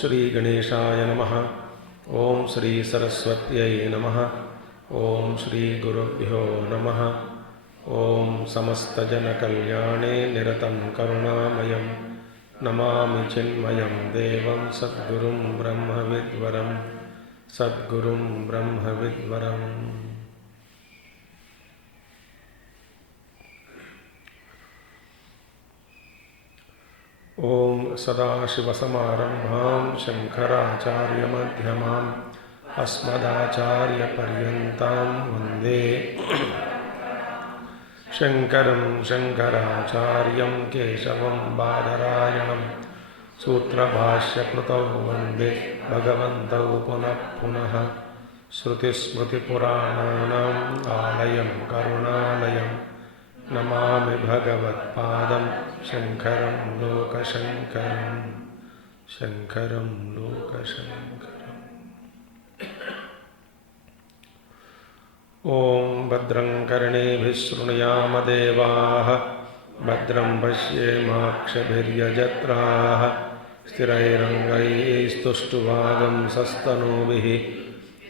श्री गणेशाय नमः। ओम श्री सरस्वत्यै नमः। ओम श्री गुरुभ्यो नमः। ओम समस्तजनकल्याणे निरतं करुणामयं नमामि चिन्मयं देवं सद्गुरुं ब्रह्मविद्वरं सद्गुरुं ब्रह्मविद्वरम्। ओम सदाशिवसमारम्भां शङ्कराचार्यमध्यमाम् अस्मदाचार्यपर्यन्तां वन्दे शङ्करं शङ्कराचार्यं केशवं बादरायणं सूत्रभाष्यकृतौ वन्दे भगवन्तौ पुनः पुनः। श्रुतिस्मृतिपुराणानाम् आलयं करुणालयं नमामि भगवत्पादं शङ्करं लोकशङ्करं शङ्करं लोकशङ्करम्। ॐ भद्रं कर्णेभिः शृणुयाम देवाः भद्रं पश्येमाक्षभिर्यजत्राः स्थिरैरङ्गैस्तुष्टुवागं सस्तनूभिः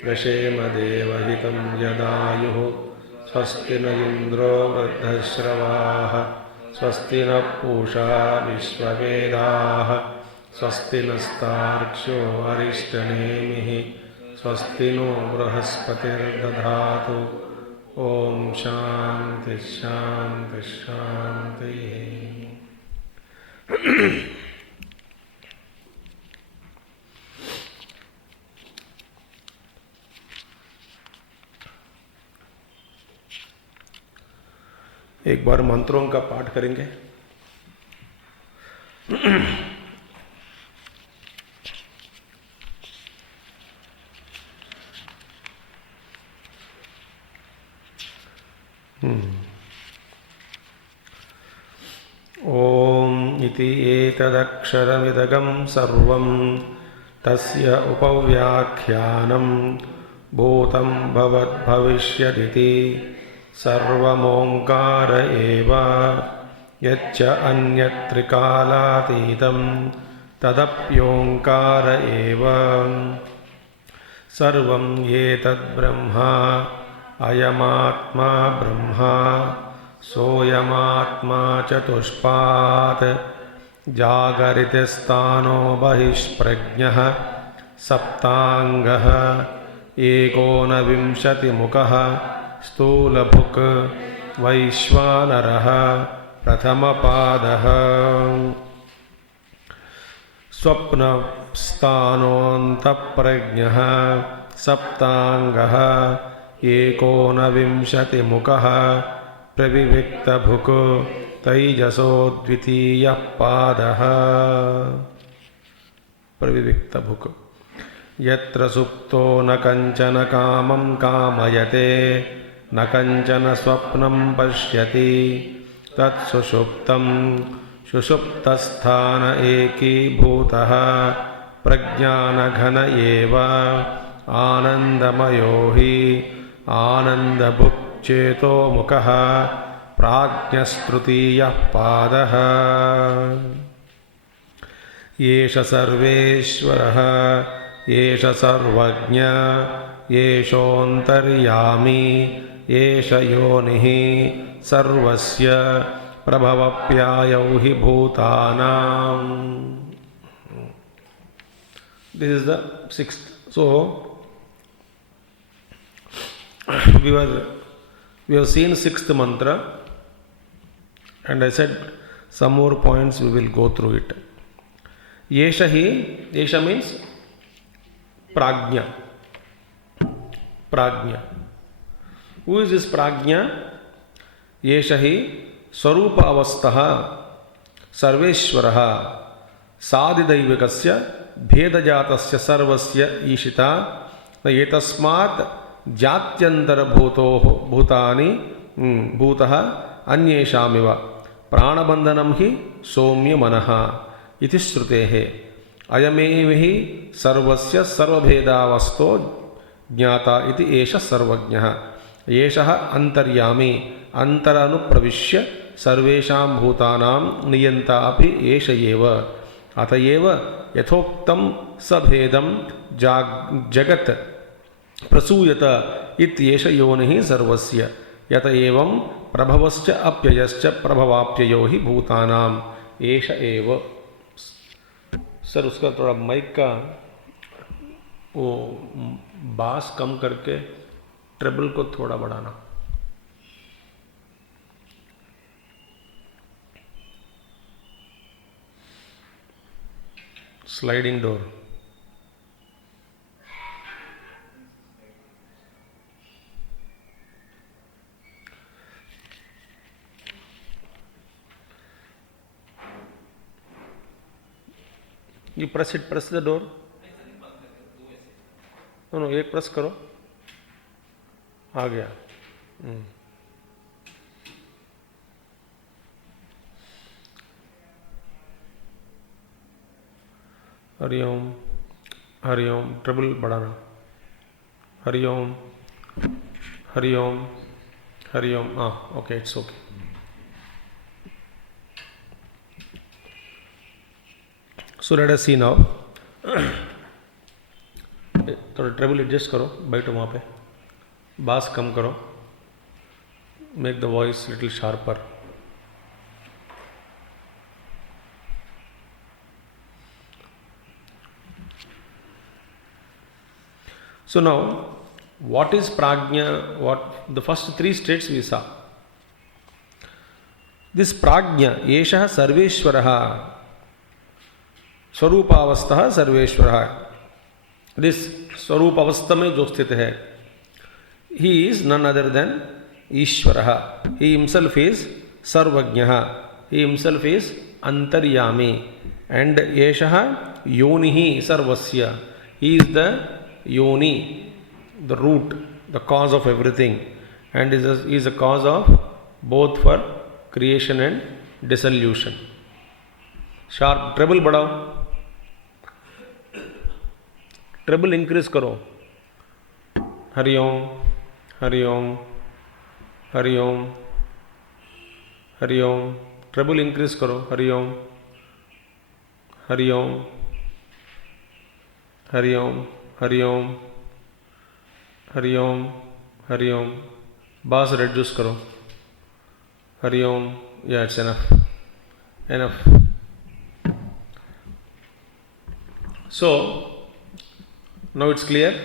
व्यशेम देवहितं यदायुः। स्वस्ति न इन्द्रो वृद्धश्रवाः स्वस्ति न पूषा विश्ववेदाः स्वस्ति नस्तार्क्ष्यो अरिष्टनेमिः स्वस्ति नो बृहस्पतिर्दधातु। ॐ शान्ति शान्ति शान्तिः। एक बार मंत्रों का पाठ करेंगे। ओम इति एतदक्षरमिदगं सर्वं तस्य उपव्याख्यानं भूतं भवद्भविष्यदिति सर्वमोङ्कार एव यच्च अन्यत्रिकालातीतं तदप्योङ्कार एव। सर्वं एतद्ब्रह्मा अयमात्मा ब्रह्मा सोऽयमात्मा चतुष्पात् जागरितस्थानो बहिष्प्रज्ञः सप्ताङ्गः एकोनविंशतिमुखः स्थूलभुक् वैश्वानरः प्रथमपादः। स्वप्नस्थानोऽन्तःप्रज्ञः सप्ताङ्गः एकोनविंशतिमुखः प्रविविक्तभुक् तैजसो द्वितीयः पादः। प्रविविक्तभुक् यत्र सुप्तो न कञ्चन कामं कामयते न कञ्चन स्वप्नं पश्यति तत्सुषुप्तं सुषुप्तस्थान एकीभूतः प्रज्ञानघन एव आनन्दमयो हि आनन्दभुक्चेतोमुखः प्राज्ञस्तृतीयः पादः। एष सर्वेश्वरः एष सर्वज्ञ एषोऽन्तर्यामी एष योनिः सर्वस्य प्रभवप्यायौ हि भूतानाम्। This is the sixth. So we have seen sixth mantra, and I said some more points we will go through it. Yesha hi, Yesha means Prajna. Prajna. Who is this Prajna? Yesha hi Swarupa Avastaha Sarveshwaraha Sadidaivikasya भेदजातस्य सर्वस्य ईशिता न एतस्मात् जात्यन्तरभूतोः भूतानि भूतः अन्येषामिव प्राणबन्धनं हि सौम्य मनः इति श्रुतेः अयमेव हि सर्वस्य सर्वभेदावस्थो ज्ञाता इति एष सर्वज्ञः एषः अन्तर्यामी अन्तरनुप्रविश्य सर्वेषां भूतानां नियन्ता अपि एष एव अतएव यथोक्तं सभेदं जगत् प्रसूयत इत्येष योनिः सर्वस्य यत एवं प्रभवश्च अप्ययश्च प्रभवाप्ययो हि भूतानां एष एव। सर उसका थोड़ा माइक का वो बास कम करके ट्रेबल को थोड़ा बढ़ाना। Sliding door. You press it, press the door. No, एक प्रेस करो, आ गया। हरिओम हरिओम, ट्रिबल बढ़ाना। Hariom Hariom Hariom. Okay, it's okay. So let us see now. थोड़ा ट्रेबल एडजस्ट करो, बैठो वहाँ पे, बास कम करो, make the voice little sharper. So now, what is prajna? What the first three states we saw. This prajna, yeshah sarveshwaraha, स्वरूपावस्था सर्वेश्वरः। This स्वरूप अवस्था में जो स्थित है, he is none other than ईश्वरः। ही हिमसेल्फ इज सर्वज्ञः, ही हिमसेल्फ इज अंतर्यामी, एंड एषः योनिः सर्वस्य। He is the yoni, the root, the cause of everything, and is a cause of both for creation and dissolution. Sharp treble बढ़ाओ, treble increase करो। Hariom Hariom Hariom Hariom, treble increase करो। हरिओम हरिओम हरिओम हरिओम हरिओम हरिओम, बास reduce करो। Hari Om, yeah it's enough enough. So now it's clear.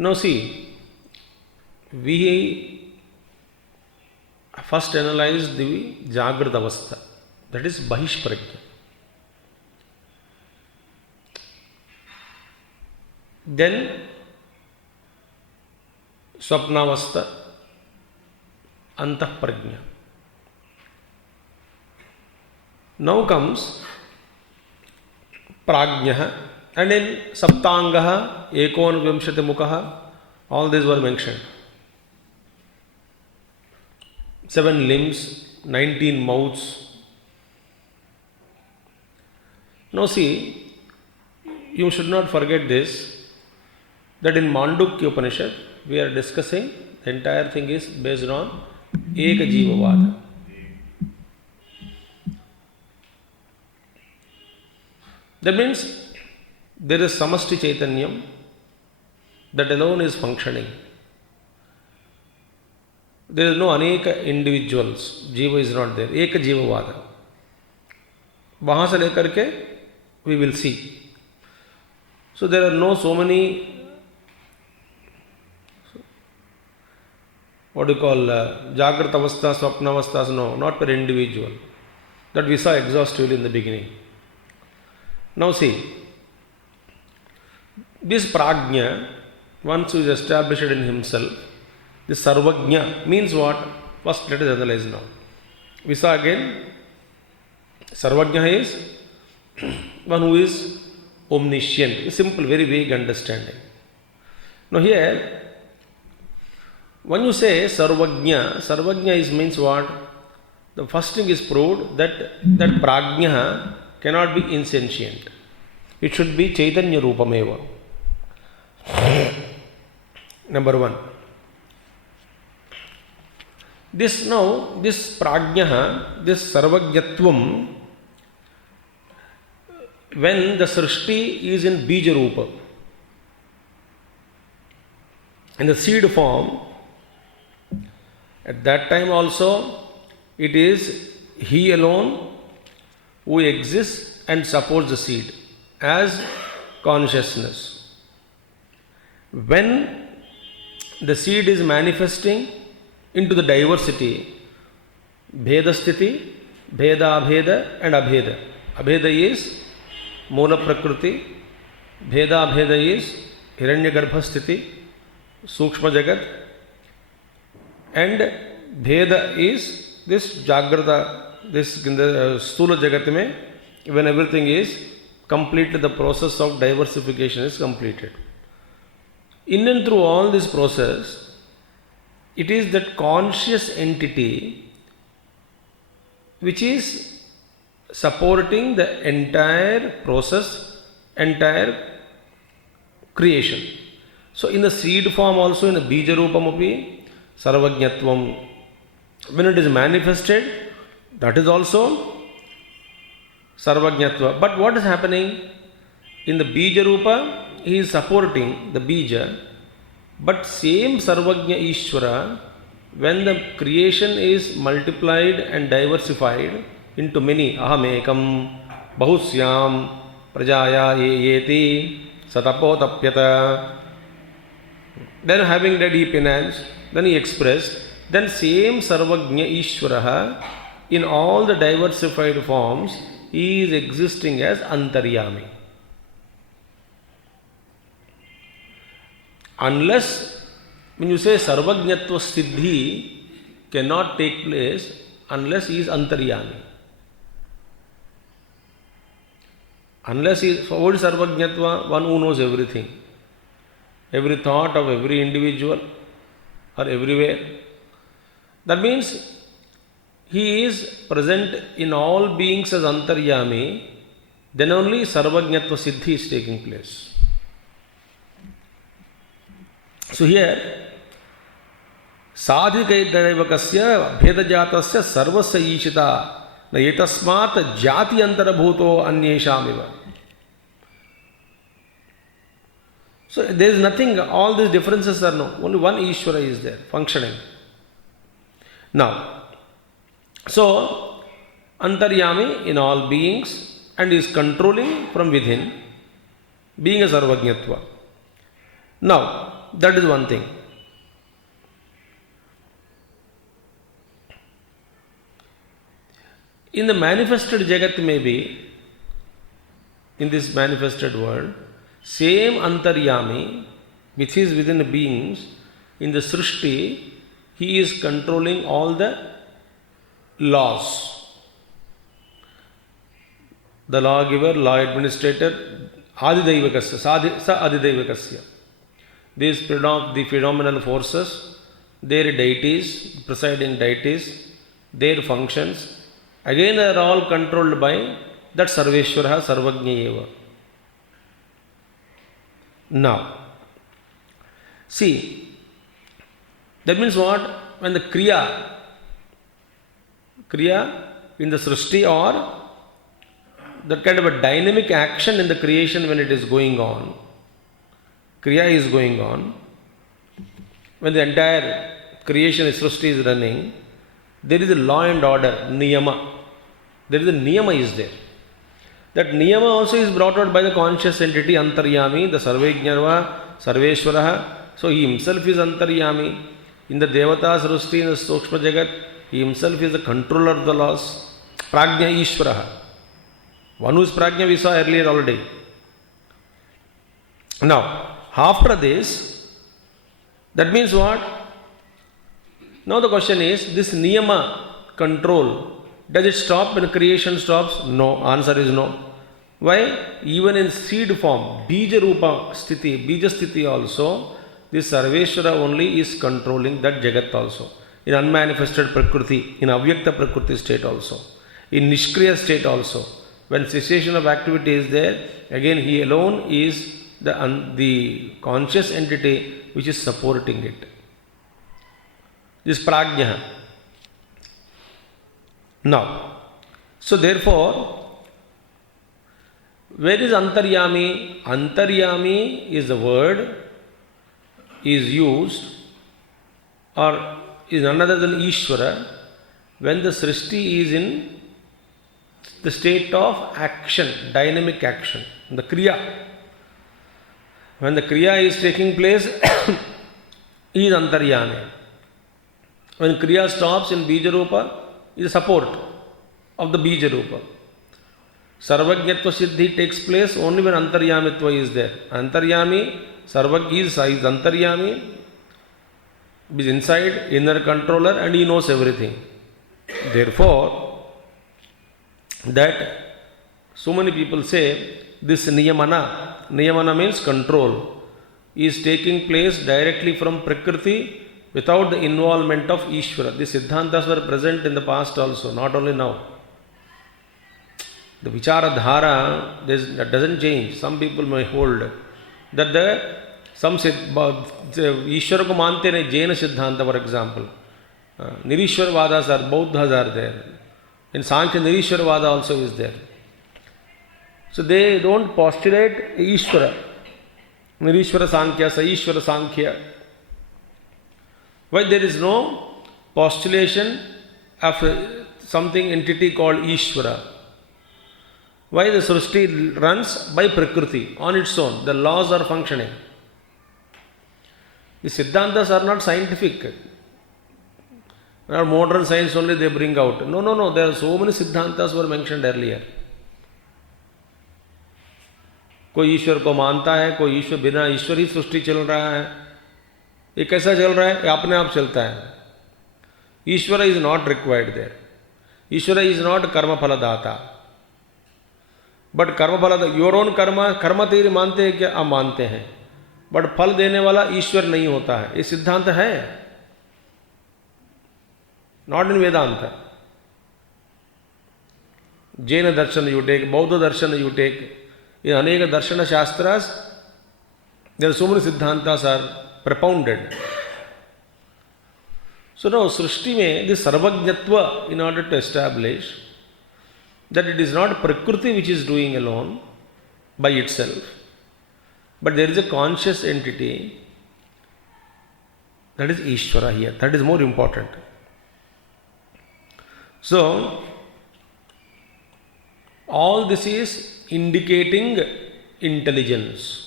Now see, we first analyse the जागृत अवस्था, that is बहिष्प्रज्ञा। Then स्वप्नावस्था, अंतःप्रज्ञा। Now comes prajñah, and in saptangah, ekonvimshati mukah, all these were mentioned. 7 limbs, 19 mouths. Now see, you should not forget this, that in Māṇḍukya Upaniṣad we are discussing, the entire thing is based on Eka Jivavada. That means there is Samashti Chaitanyam, that alone is functioning. There is no Aneka individuals, Jiva is not there, Eka Jivavada. वहाँ से लेकर के we will see. So there are no so many, what do you call, Jagrat Avastha, Swapna Avasthas, no, not per individual. That we saw exhaustively in the beginning. Now see, this prajna, once he is established in himself, this sarvajna means what? First let us analyze now. We saw again Sarvajna is one who is omniscient. Simple, very vague understanding. Now here, when you say Sarvajna, Sarvajna is means what? The first thing is proved that Prajna cannot be insentient. It should be Chaitanya Rupameva. Number one. This Prajna, this Sarvajnatvam, when the Srishti is in Bija Rupa, in the seed form, at that time also it is he alone who exists and supports the seed as consciousness. When the seed is manifesting into the diversity, Bheda Sthiti, Bheda Abheda and Abheda. Abheda is Mula Prakriti, Bheda Abheda is Hiranyagarbha Sthiti, Sukshma Jagat, and Bheda is this Jagrata, this in the Stula Jagat mein, when everything is completed, the process of diversification is completed. In and through all this process, it is that conscious entity which is supporting the entire process, entire creation. So in the seed form also, in the Bija Rupamupi, Sarvajnatvam, when it is manifested, that is also Sarvajnatva. But what is happening? In the Bija Rupa, he is supporting the Bija, but same Sarvajna Ishvara, when the creation is multiplied and diversified into many, Ahamekam, Bhāṣyam, Prajaya Yeti, Satapo Tapyata, then having the deep penance, then he expressed, then same Sarvajna Ishvara, in all the diversified forms, he is existing as Antaryami. Unless, when you say Sarvajnatva Siddhi cannot take place unless he is Antaryami. Unless he is, so what is Sarvajnatva? One who knows everything. Every thought of every individual or everywhere. That means he is present in all beings as Antaryami, then only Sarvajnatva Siddhi is taking place. So here, Sadhikaidavakasya Bhedajatasya Sarvasya Ishita Na Etasmat Jati Antarabhuto Anyeshamiva. So there is nothing, all these differences are no. Only one Ishvara is there, functioning. Now, so Antaryami in all beings and is controlling from within, being a Sarvajnatva. Now, that is one thing. In the manifested Jagat, maybe, in this manifested world, same Antaryami, which is within the beings, in the Srishti, he is controlling all the laws. The lawgiver, law administrator, Adidaivakasya, Sa Adidaivakasya. These the phenomenal forces, their deities, presiding deities, their functions, again are all controlled by that Sarveshwara, Sarvajñayeva. Now, see, that means what? When the Kriya in the Srishti or that kind of a dynamic action in the creation when it is going on, Kriya is going on, when the entire creation Srishti is running, there is a law and order, Niyama. There is a Niyama is there. That Niyama also is brought out by the conscious entity Antaryami, the Sarvejñarva, Sarveshwara. So he himself is Antaryami. In the Devata Srishti, in the Sukshma Jagat, he himself is the controller of the laws. Prajna Ishvara. One who is Prajna we saw earlier already. Now, after this, that means what? Now the question is, this Niyama control Does it stop when creation stops? No. Answer is no. Why? Even in seed form, Bija Rupa Sthiti, Bija Sthiti also, this Sarveshwara only is controlling that Jagat also. In unmanifested Prakriti, in Avyakta Prakriti state also, in Nishkriya state also. When cessation of activity is there, again he alone is the conscious entity which is supporting it. This Prajna. Now, so therefore, where is Antaryami? Antaryami is the word is used or is none other than Ishvara when the Srishti is in the state of action, dynamic action, the Kriya. When the Kriya is taking place, is Antaryami. When Kriya stops in Bija Rupa, is support of the Bija Rupa. Sarvajñatva Siddhi takes place only when Antaryamitva is there. Antaryami, Sarvajña is Antaryami, is inside, inner controller, and he knows everything. Therefore, that so many people say this Niyamana means control, is taking place directly from Prakriti without the involvement of Ishvara. These Siddhantas were present in the past also, not only now. The Vichara Dhara, that doesn't change. Some people may hold that some Ishvara ko mante nahi, Jaina Siddhanta for example. Nirishwarvadas are, Bauddhas are there. In Sankhya, Nirishwarvada also is there. So they don't postulate Ishvara. Nirishwara Sankhya, Saishwara Sankhya. Why there is no postulation of something entity called Ishvara? Why the Srishti runs by Prakriti on its own. The laws are functioning. The Siddhantas are not scientific. Or modern science only they bring out. No. There are so many Siddhantas were mentioned earlier. कोई ईश्वर को मानता है, कोई ईश्वर बिना ईश्वर ही सृष्टि चल रहा है. ये कैसा चल रहा है? ये अपने आप चलता है. ईश्वर इज नॉट रिक्वायर्ड देयर. ईश्वर इज नॉट कर्म फलदाता. बट कर्म फल, योर ओन कर्म तेरी मानते हैं क्या? आप मानते हैं. बट फल देने वाला ईश्वर नहीं होता है. ये सिद्धांत है, नॉट इन वेदांत. जैन दर्शन यू टेक, बौद्ध दर्शन you take, in aneka darshana shastras, there are so many siddhantas are propounded. So now Srishti mein this sarvajñatva, in order to establish that it is not Prakriti which is doing alone by itself, but there is a conscious entity, that is Ishvara here. That is more important. So all this is indicating intelligence.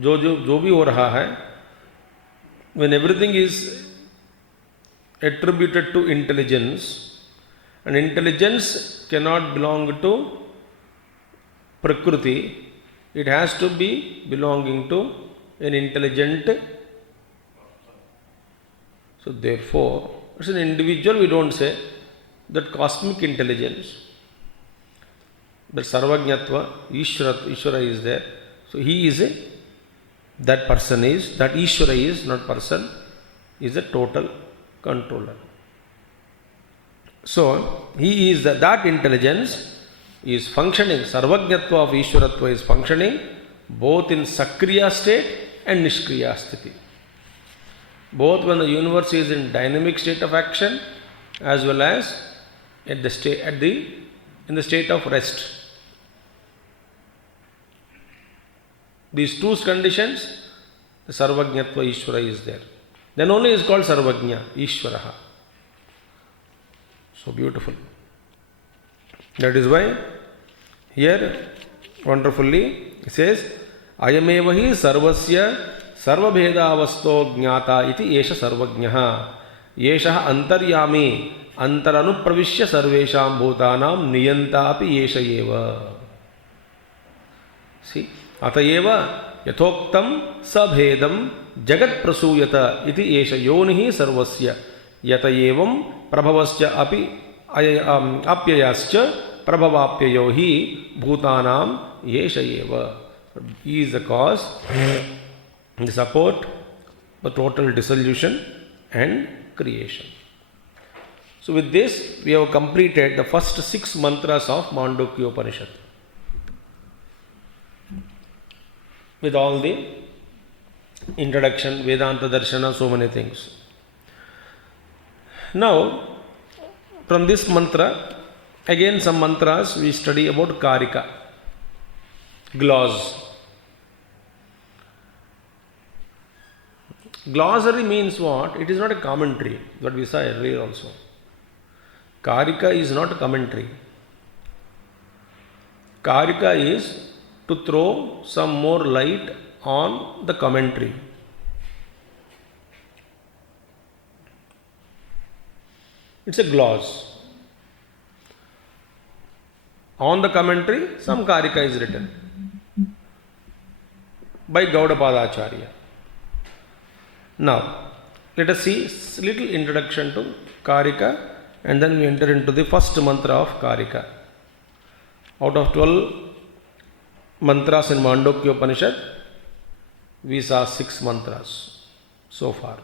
जो भी हो रहा है, when everything is attributed to intelligence, and intelligence cannot belong to Prakriti, it has to be belonging to an intelligent. So therefore, as an individual we don't say that cosmic intelligence. But Sarvajñatva, Ishvara is there. So he is that person is, that Ishvara is, not person, is a total controller. So he is that intelligence is functioning. Sarvajñatva of Ishvaratva is functioning both in Sakriya state and Nishkriya sthiti. Both when the universe is in dynamic state of action as well as in the state of rest. These two conditions, the Sarvajñatva Ishvara is there. Then only is called Sarvajña, Ishvaraha. So beautiful. That is why here wonderfully it says, Ayameva hi sarvasya sarvabhedavasto jnata iti esha sarvajñaha. Yesha antaryami antaranupravishya sarvesham bhutanam niyanta api esha eva. See? अतएव यथोक्तम सबेदम जगत प्रसूयत इति एष योनि सर्वस्य yata evam prabhavasya api apyayascha prabhavapyayo hi bhutanam yesha eva. He is the cause, the support, the total dissolution and creation. So with this, we have completed the first 6 mantras of Māṇḍukya Upaniṣad. With all the introduction, Vedanta Darshana, so many things. Now, from this mantra, again some mantras we study about Kārikā, gloss. Glossary means what? It is not a commentary, what we saw earlier also. Kārikā is not a commentary. Kārikā is to throw some more light on the commentary. It's a gloss. On the commentary, some Kārikā is written by Gaudapadacharya. Now, let us see a little introduction to Kārikā, and then we enter into the first mantra of Kārikā. Out of 12 mantras in Māṇḍukya Upaniṣad, we saw 6 mantras so far.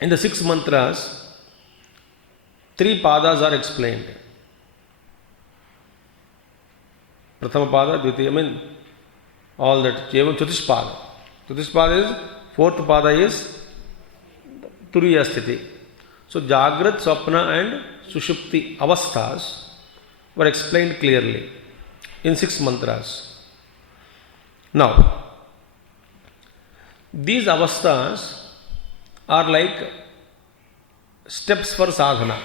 In the 6 mantras, 3 padas are explained. Prathama pada, Dvitiya, all that. Evam Chatuspada. Chatuspada is, 4th pada is Turiya Sthiti. So Jagrat, Swapna and Sushupti avasthas were explained clearly in 6 mantras. Now, these avasthas are like steps for sadhana.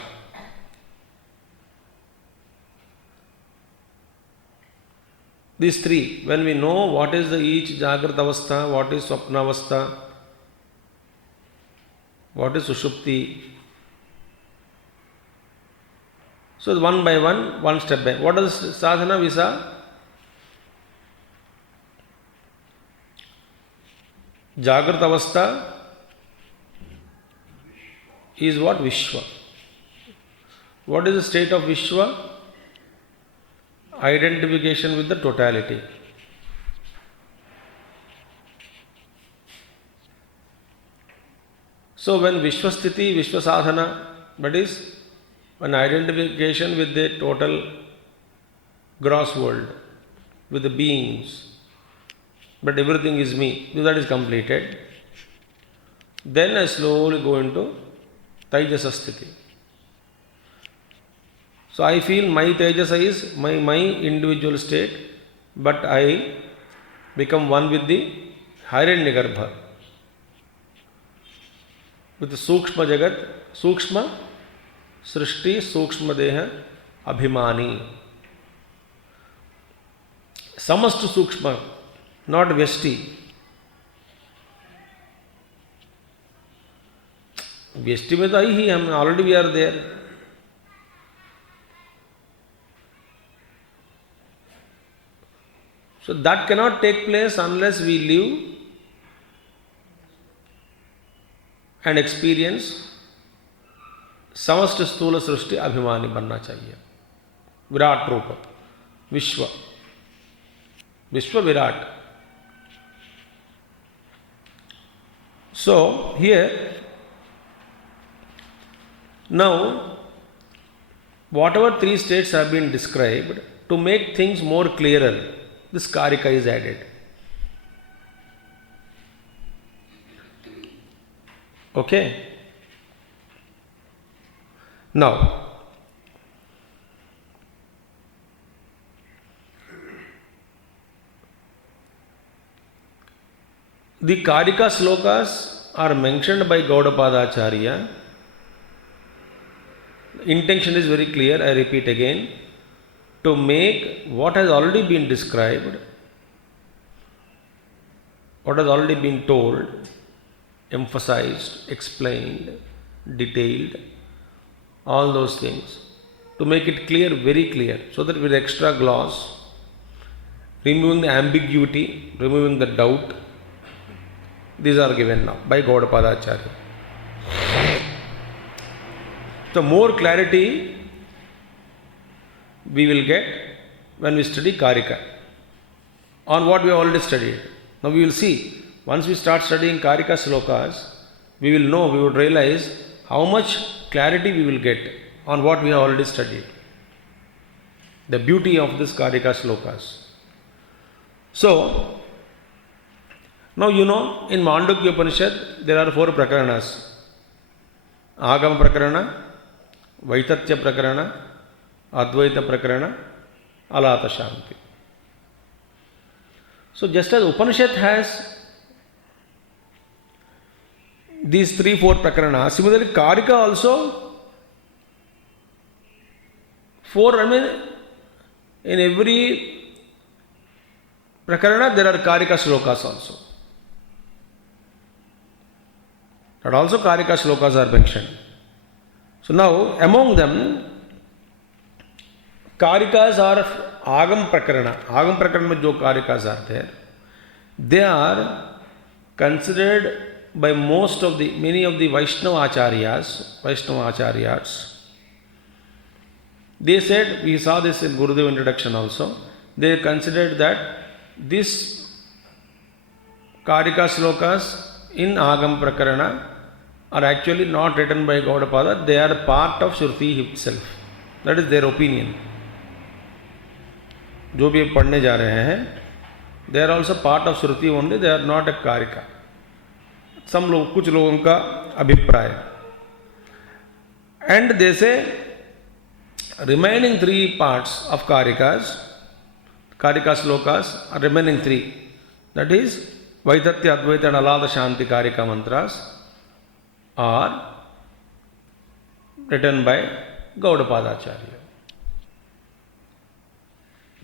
These 3, when we know what is each Jagrat avastha, what is Swapna avastha, what is Sushupti. So one by one step by. What is sadhana we saw? Jagrat avastha is what? Vishwa. What is the state of Vishwa? Identification with the totality. So when Vishwasthiti, Vishwasadhana, that is an identification with the total gross world, with the beings, but everything is me, that is completed. Then I slowly go into Tejasasthiti. So I feel my Tejasa is my individual state, but I become one with the Hiranyagarbha, with the Sukshma Jagat, Sukshma Srishti, Sukshma Deha, Abhimani. Samastu Sukshma, not Vyashti. Vyashti mein to I hi hum, already we are there. So that cannot take place unless we live and experience समस्त स्थूल सृष्टि अभिमानी बनना चाहिए. विराट रूप, विश्व, विश्व Virat. So here now whatever 3 states have been described, to make things more clearer, this Kārikā is added. Okay. Now, the Kārikā slokas are mentioned by Gaudapadacharya. Intention is very clear, I repeat again, to make what has already been described, what has already been told, emphasized, explained, detailed, all those things, to make it clear, very clear, so that with extra gloss, removing the ambiguity, removing the doubt, These are given now by Gaudapada Acharya. So more clarity we will get when we study Kārikā on what we have already studied. Now we will see, once we start studying Kārikā Ślokas, we will know, we would realize how much clarity we will get on what we have already studied. The beauty of this Kārikā Ślokas. So, now you know, in Māṇḍukya Upaniṣad, there are 4 Prakaraṇas. Āgama Prakaraṇa, Vaitathya Prakaraṇa, Advaita Prakaraṇa, Alātaśānti. So, just as Upaniṣad has these 3-4 Prakaraṇas, similarly Kārikā also 4, in every Prakarana there are Kārikā Ślokas also. But also Kārikā Ślokas are mentioned. So now among them, Kārikas are Āgama Prakaraṇa. Āgama Prakaraṇa mein jo Kārikas are there, they are considered by many of the Vaishnava Acharyas. They said, we saw this in Gurudev introduction also, they considered that this Kārikā Ślokas in Āgama Prakaraṇa are actually not written by Gaudapada, they are part of Shruti itself. That is their opinion. जो भी पढ़ने जा रहे हैं, they are also part of Shruti only, they are not a Kārikā. Some लोग, कुछ लोगों का अभिप्राय. And they say, remaining 3 parts of Kārikā Ślokas are remaining 3. That is, Vaitathya, Advaita and Alātaśānti Kārikā mantras are written by Gaudapada Acharya.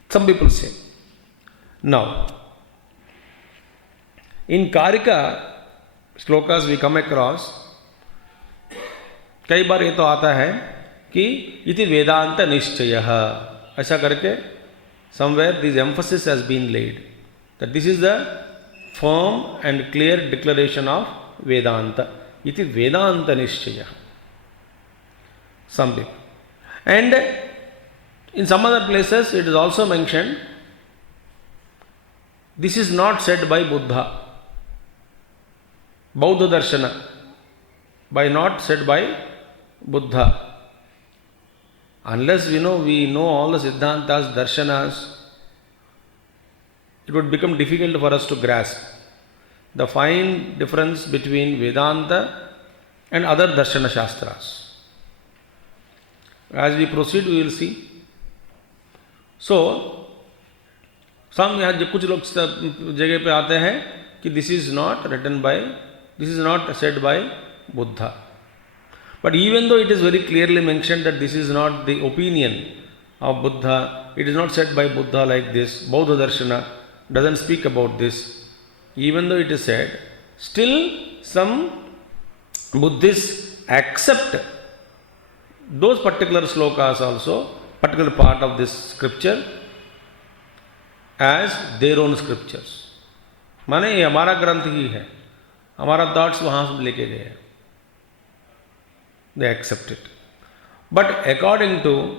Some people say. Now, in Kārikā Ślokas we come across, कई बार ये तो आता है कि इति वेदांत निश्चयः, ऐसा करके somewhere this emphasis has been laid that this is the firm and clear declaration of Vedanta. Iti Vedanta Nishchaya. Some people. And in some other places it is also mentioned, this is not said by Buddha. Bauddha Darshana. Not said by Buddha. Unless we know all the Siddhantas, Darshanas, it would become difficult for us to grasp the fine difference between Vedanta and other Darshana Shastras. As we proceed, we will see. So, some कुछ लोग जगह पे आते हैं कि this is not said by Buddha. But even though it is very clearly mentioned that this is not the opinion of Buddha, it is not said by Buddha like this, Bauddha Darshana doesn't speak about this. Even though it is said, still some Buddhists accept those particular slokas also, particular part of this scripture, as their own scriptures. माने ये हमारा ग्रंथ ही है, हमारा thoughts वहाँ से लेके गए हैं. They accept it. But according to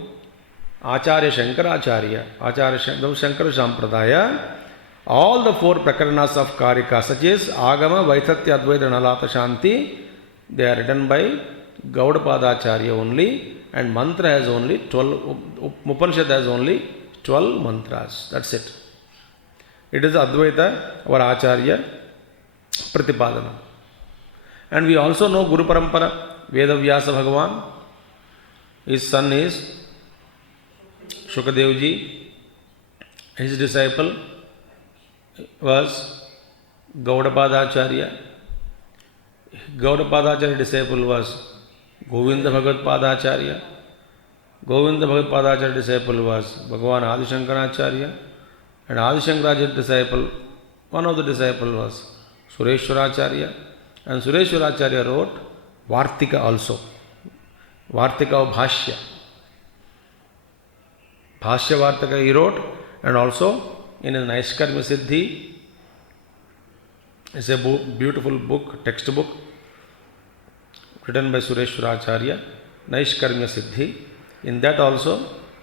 Acharya Shankaracharya, Shankara Sampradaya, all the 4 Prakaranas of Kārikā, such as Āgama, Vaitathya, Advaita and Alātaśānti, they are written by Gaudapada Acharya only, and mantra has only 12, Upaniṣad has only 12 mantras. That's it. It is Advaita, our Acharya, Pratipadana. And we also know Guru Parampara, Vedavyasa Bhagavan, his son is Shukadevji, his disciple was Gaudapada Acharya. Gaudapada Acharya disciple was Govinda Bhagat Pada Acharya. Govinda Bhagat Pada Acharya disciple was Bhagavan Adi Shankaracharya. And Adi Shankaracharya disciple, one of the disciples was Sureshwaracharya. And Sureshwaracharya wrote Vartika also. Vartika of Bhāṣya. Bhāṣya Vartika he wrote, and also in a Naiskarma Siddhi, It's a beautiful book, textbook, written by Sureshwaracharya, Naishkarmya Siddhi. In that also,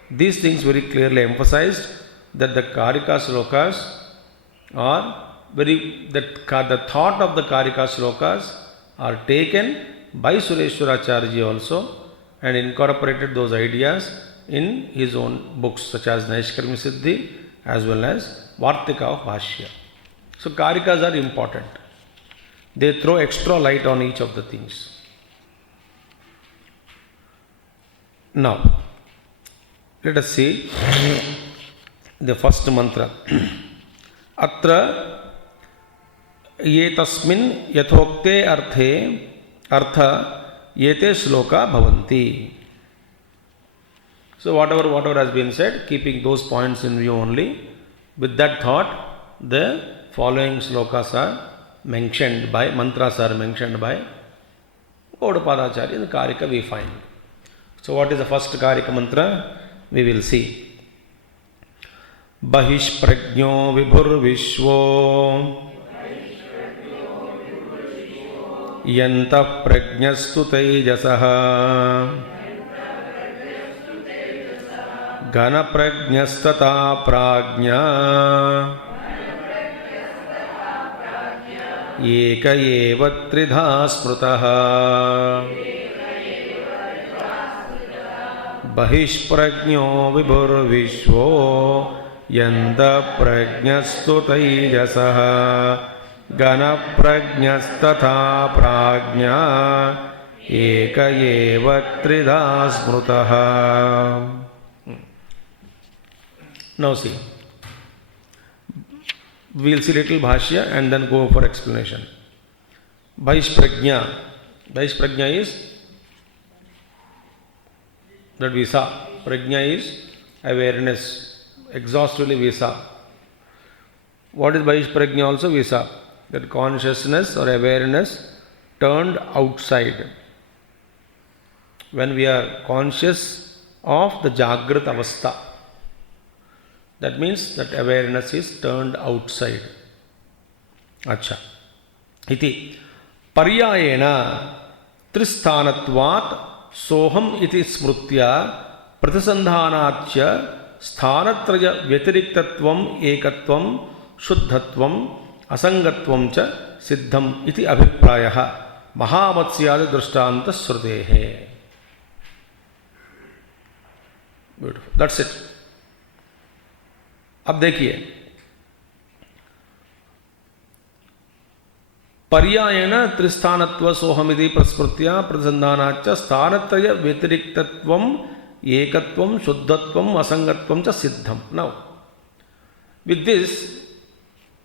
these things very clearly emphasized that the Kārikā Ślokas are the thought of the Kārikā Ślokas are taken by Sureshwaracharya also and incorporated those ideas in his own books such as Naishkarmya Siddhi as well as Vartika of Bhāṣya. So Kārikas are important. They throw extra light on each of the things. Now, let us see the first mantra. Atra yetasmin yathokte artha yete shloka bhavanti. So whatever has been said, keeping those points in view only, with that thought, the following shlokas are mentioned by, mantras are mentioned by Gaudapadacharya in the Kārikā we find. So what is the first Kārikā mantra? We will see. Bahishprajño vibhurvishvo yantah prajñastu tejasah gana prajñastata prajña eka eva tridha smrutah. Bahishprajño vibhurvishvo yanta prajñastu tejasah gana prajñastatha prajña eka eva tridha smrutah. Now see, we will see little Bhāṣya and then go for explanation. Bahishprajña. Bahishprajña is that we saw. Prajña is awareness. Exhaustively we saw. What is Bahishprajña also we saw? That consciousness or awareness turned outside. When we are conscious of the Jagrata Avastha, that means that awareness is turned outside. Acha. Iti paryayena tristhanatvat soham iti smrutya pratisandhanatya sthanatraya vyatiriktatvam ekatvam shuddhatvam asangatvam cha siddham iti abhiprayah mahavatsiyadi drishtanta srutehe. Beautiful. That's it. अब देखिए, पर्यायेण त्रिस्थानत्व सोहमिति प्रस्मृत्या प्रतिसंधानाच्च स्थानत्रय व्यतिरिक्तत्वम एकत्वम शुद्धत्वम असंगत्वम च सिद्धम. Now, with this,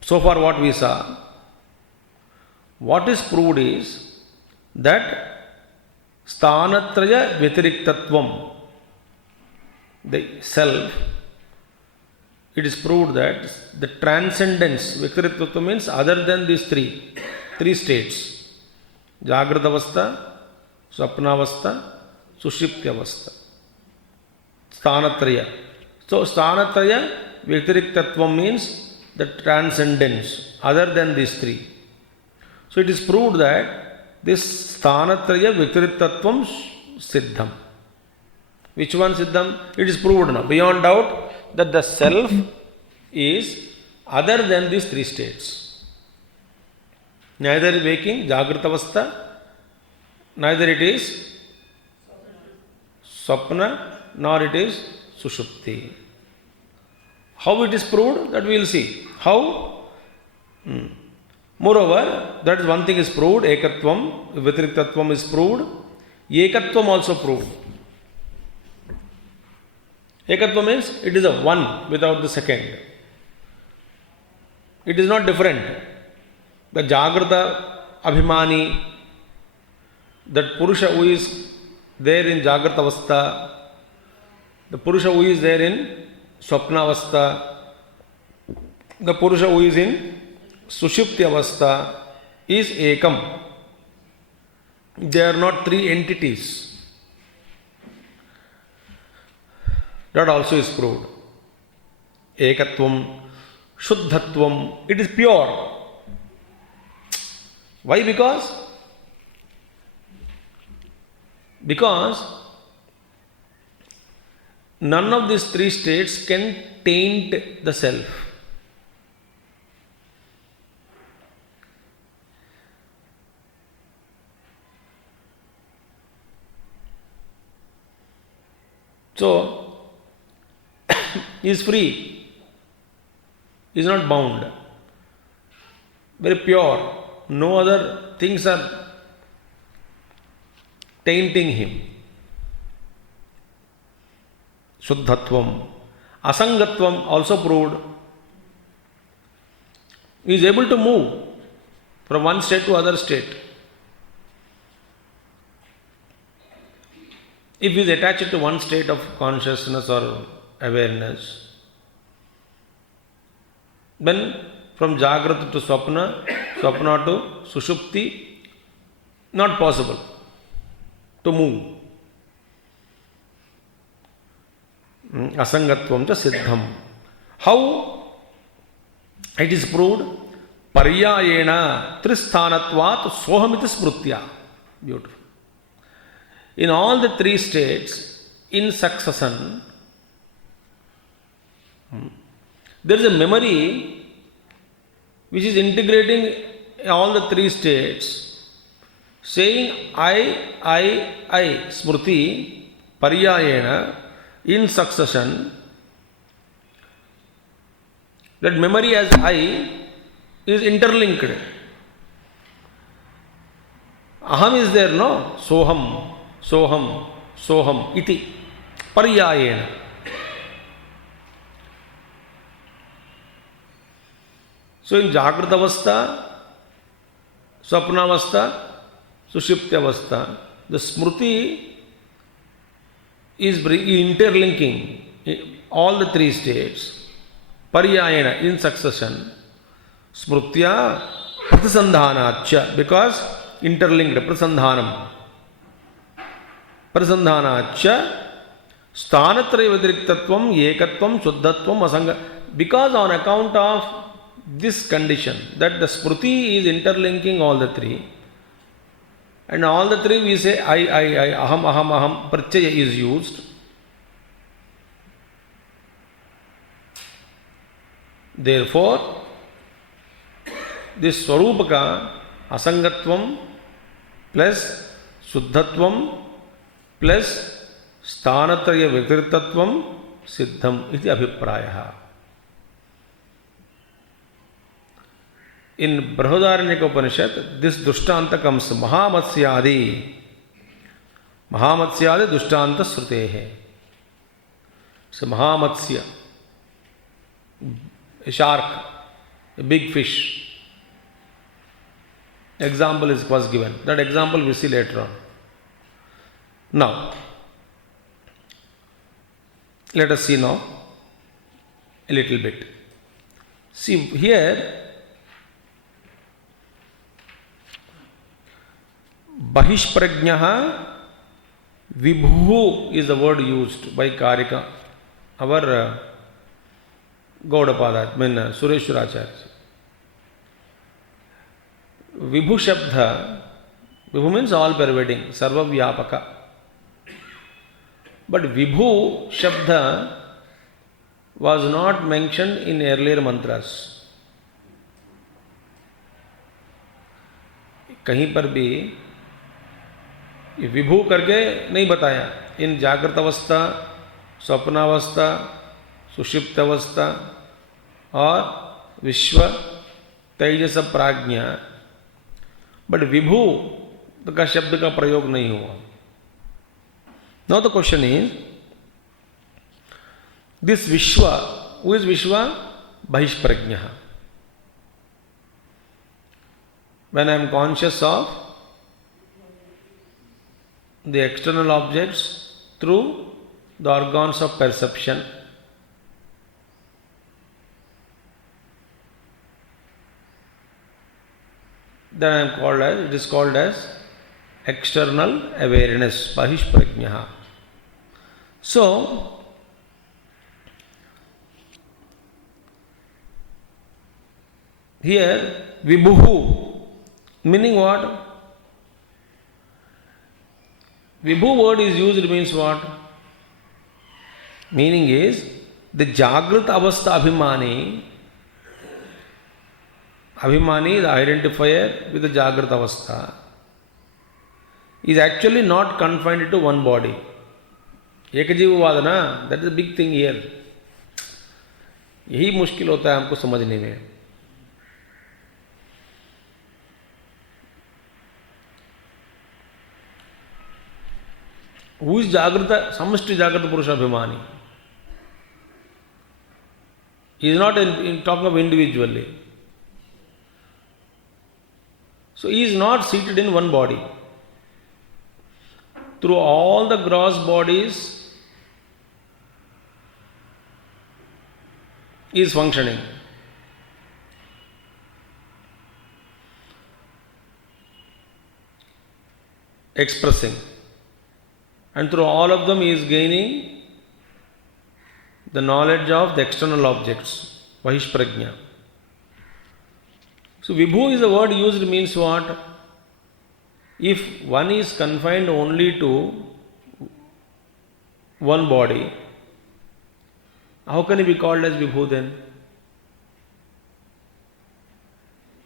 so far what we saw, what is proved is that स्थानत्रय व्यतिरिक्तत्वम, the self, it is proved that the transcendence, Vikritatva means other than these three states, Jagrata Avastha, Swapna Avastha, Sushipti Avastha, Sthanatraya. So Sthanatraya Vikritatva means the transcendence other than these three. So it is proved that this Sthanatraya Vikritatvam Siddham. Which one Siddham? It is proved now, beyond doubt, that the self is other than these three states. Neither waking, Jagrata Avastha, neither it is Swapna, nor it is Sushupti. How it is proved? That we will see. How? Moreover, that is one thing is proved, Ekatvam, Vitriktatvam is proved, Ekatvam also proved. Ekatva means it is a one without the second. It is not different. The Jagrata Abhimani, that Purusha who is there in Jagrata Avastha, the Purusha who is there in Swapna Avastha, the Purusha who is in Sushupti Avastha is Ekam. They are not three entities. That also is proved. Ekatvam, Shuddhatvam, it is pure. Why? Because none of these three states can taint the self. So, he is free, he is not bound, very pure, no other things are tainting him. Shuddhatvam. Asangatvam also proved. He is able to move from one state to other state. If he is attached to one state of consciousness or awareness, then from Jagrata to Swapna, Swapna to Sushupti, not possible to move. Asangatvam cha siddham. How it is proved? Paryayena tristhanatvat sohamiti smrutya. Beautiful. In all the three states, in succession, there is a memory which is integrating all the three states, saying I, smrti, paryayena, in succession. That memory as I is interlinked. Aham is there, no? Soham, soham, soham, iti, paryayena. So in Jagrata Avastha, Swapna Avastha, Sushupti Avastha, the Smriti is interlinking all the three states, paryayena, in succession, smrutya pratisandhanacha, because interlinked, prasandhanam, prasandhanacha, sthanatraya vidriktatvam, ekatvam, shuddhatvam, asanga, because on account of this condition, that the smriti is interlinking all the three, and all the three we say I, aham, pratyaya is used. Therefore, this Swarupaka, Asangatvam plus Suddhatvam plus Sthanatraya Vikritatvam Siddham iti Abhiprayaha. In Brihadaranyaka Upanishad, this Dushtanta comes Mahamatsyadi. Mahamatsyadi Dushtanta Srutehe. So Mahamatsya, a shark, a big fish. Example was given. That example we see later on. Now, let us see now a little bit. See here, Bahishprajnaha Vibhu is the word used by Kārikā, our Gaudapada, Sureshwaracharya. Vibhu Shabda, Vibhu means all pervading, Sarva Vyapaka. But Vibhu Shabda was not mentioned in earlier mantras. कहीं पर भी विभू करके नहीं बताया. इन जागृत अवस्था, स्वप्नावस्था, सुषुप्त अवस्था और विश्व तेजस प्राज्ञा, बट विभू का शब्द का प्रयोग नहीं हुआ. Now the question is this विश्व, हु इज विश्व? बहिष्प्रज्ञ. When I am conscious of the external objects through the organs of perception, then I am called as, it is called as external awareness, Bahishprajñah. So, here Vibhuhu Meaning what? Vibhu word is used means what? Meaning is the Jagrata Avastha Abhimani. Abhimani, the identifier with the Jagrata Avastha, is actually not confined to one body. Ekajiva Vadana, that is a big thing here. यही मुश्किल होता है हमको समझने में. Who is Jagrata? Samashti Jagrata Purusha Abhimani. He is not in talking of individually. So he is not seated in one body. Through all the gross bodies, he is functioning. Expressing. And through all of them he is gaining the knowledge of the external objects, Vahishprajna. So Vibhu is a word used means what? If one is confined only to one body, how can he be called as Vibhu then?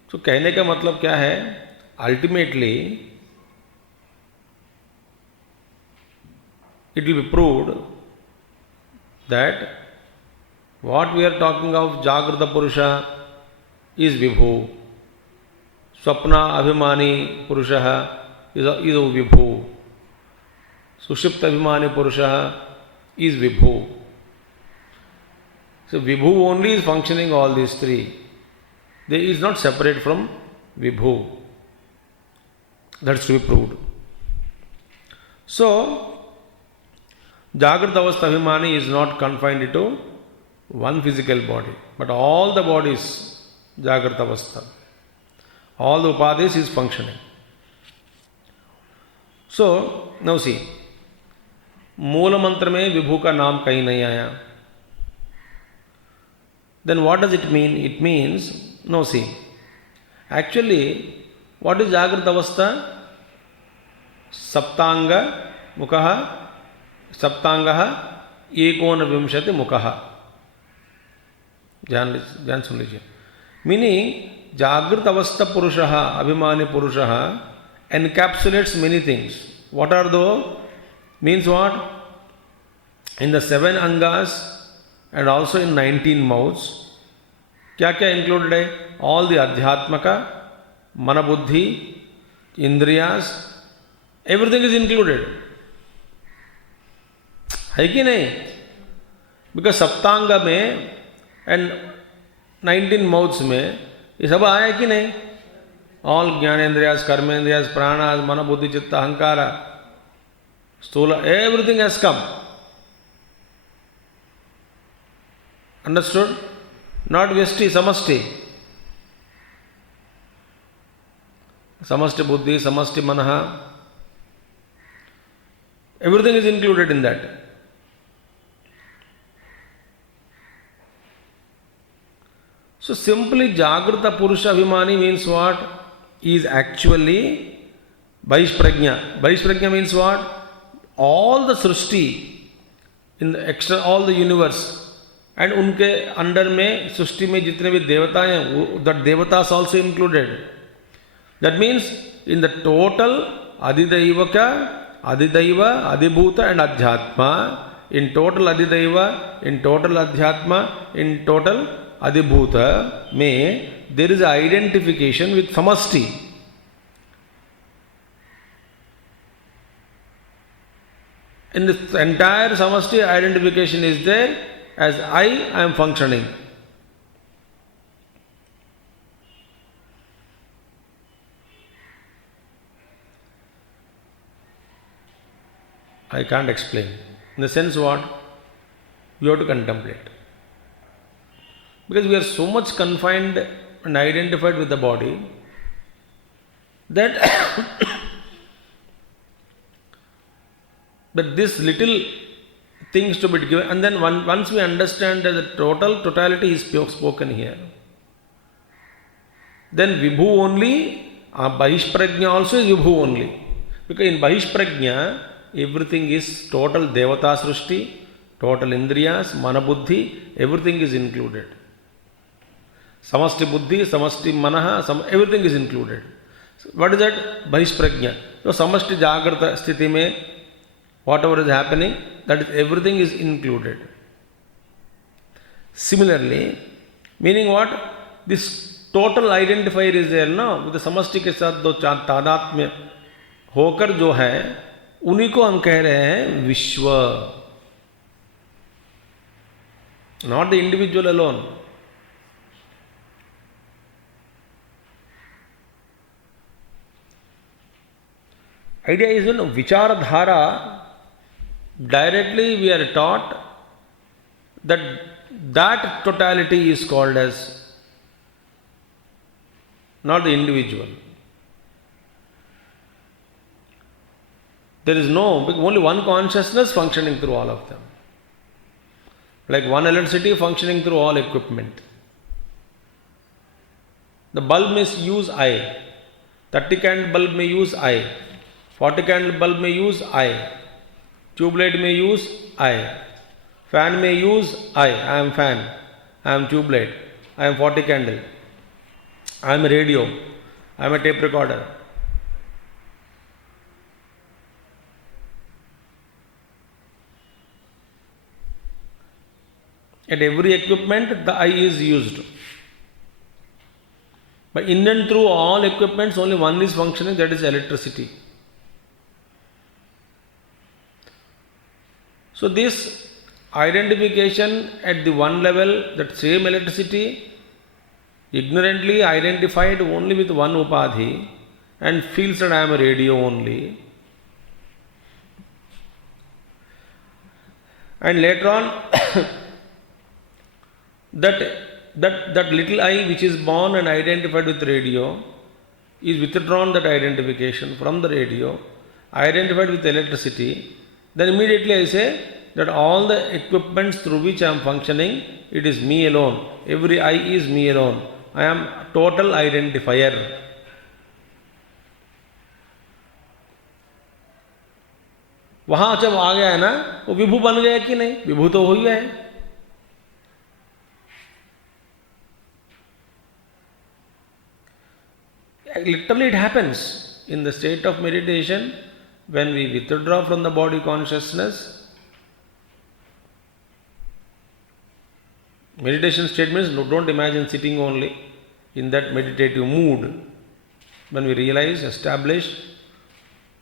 So कहने का मतलब क्या है? Ultimately, it will be proved that what we are talking of Jagrata Purusha is Vibhu. Swapna Abhimani Purusha is Vibhu. Sushupta Abhimani Purusha is Vibhu. So Vibhu only is functioning all these three. They is not separate from Vibhu. That's to be proved. So Jagrata Avastha Abhimani is not confined to one physical body, but all the bodies, Jagrata Avastha. All the upadhis is functioning. So, now see, Moola Mantra mein Vibhu ka naam kahin nahi aaya. Then what does it mean? It means, now see, actually, what is Jagrata Avastha? Saptanga Mukaha Saptangaha Ekona Vimshati Mukaha. ध्यान सुन लीजिए. Meaning, Jagrata Avastha Purushaha, Abhimani Purushaha encapsulates many things. What are those? Means what? In the 7 Angas and also in 19 mouths, क्या included है? All the Adhyatmaka, Manabuddhi, Indriyas, everything is included. है कि नहीं? Because Saptanga में and 19 mouths में ये सब आया कि नहीं? All Jnanendriyas, Karmendriyas, Pranas, Mana, Buddhi, Chitta, Ahankara, Stula, everything has come. Understood? Not Vyashti, Samashti. Samashti Buddhi, Samashti Manaha. Everything is included in that. So simply Jagrata Purusha Abhimani means what? Is actually Vaishprajna. Vaishprajna means what? All the Srishti in the extra, all the universe, and unke under में सृष्टि में जितने भी देवता हैं, that devatas also included. That means in the total Adidaiva, Adibhuta and Adhyatma, in total Adidaiva, in total Adhyatma, in total Adibhuta में there is identification with Samasti. In this entire Samasti, identification is there as I am functioning. I can't explain. In the sense what? You have to contemplate. Because we are so much confined and identified with the body that that this little things to be given, and then once we understand that the totality is spoken here, then Vibhu only Bahishprajna also is Vibhu only. Because in Bahishprajna, everything is total Devata Srushti, total Indriyas, Manabuddhi, everything is included. Samasti Buddhi, Samasti Manaha, everything is included. So what is that? Bahishprajna. So Samasti Jagrata Sthiti mein, whatever is happening, that is everything is included. Similarly, meaning what? This total identifier is there, no? With the Samasti के साथ दो तादात्म्य होकर जो है, उन्हीं को हम कह रहे हैं विश्व. Not the individual alone. Idea is, Vicharadhara, directly we are taught that totality is called as not the individual. There is only one consciousness functioning through all of them. Like one electricity functioning through all equipment. The bulb may use I. 30 candle bulb may use I. 40 candle bulb may use I. Tube light may use I. Fan may use I. I am fan. I am tube light. I am 40 candle. I am a radio. I am a tape recorder. At every equipment, the I is used. But in and through all equipments, only one is functioning, that is electricity. So this identification at the one level, that same electricity, ignorantly identified only with one upadhi and feels that I am a radio only. And later on, that little I which is born and identified with radio is withdrawn, that identification from the radio, identified with electricity. Then immediately I say that all the equipments through which I am functioning, it is me alone. Every I is me alone. I am total identifier. वहाँ जब आ गया है ना, वो विभु बन गया कि नहीं? विभु तो हो ही है. Literally it happens in the state of meditation when we withdraw from the body consciousness. Meditation state means don't imagine sitting only in that meditative mood. When we realize, establish,